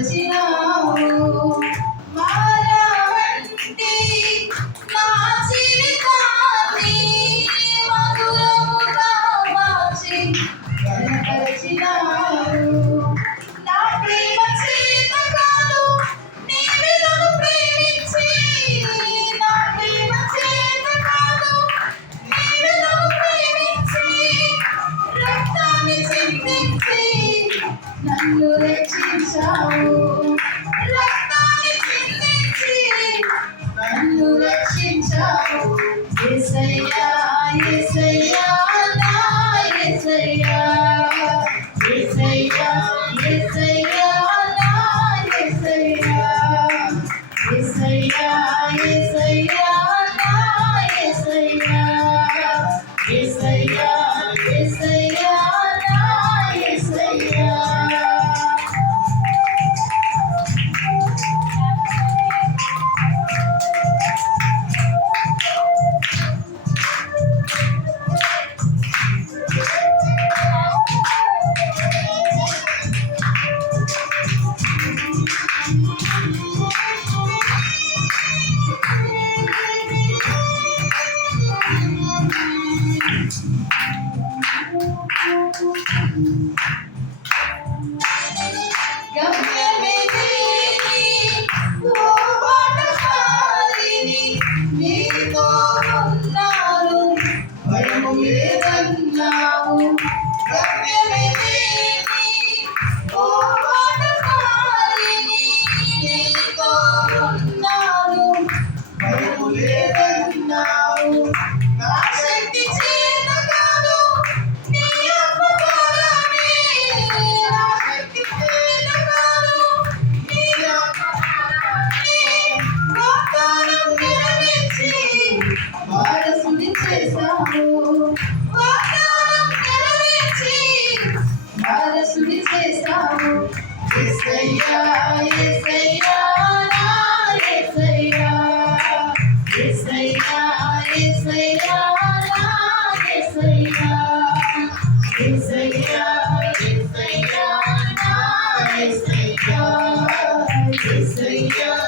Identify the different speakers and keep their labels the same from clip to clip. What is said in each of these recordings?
Speaker 1: మరచినావు మారవంటి నా జీవితాన్ని మధురముగా మార్చి కనపరిచినావు నా ప్రేమ చేత కాదు నీ విధను ప్రేమించి. నా ప్రేమ చేత కాదు నీ విధను ప్రేమించి. రక్తాన్ని చింతించి నన్ను రక్షించావు. రక్తాన్ని చిందించి నన్ను రక్షించావు. ఏసయ్యా ఏసయ్యా. Thank you. Yes,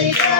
Speaker 1: yeah.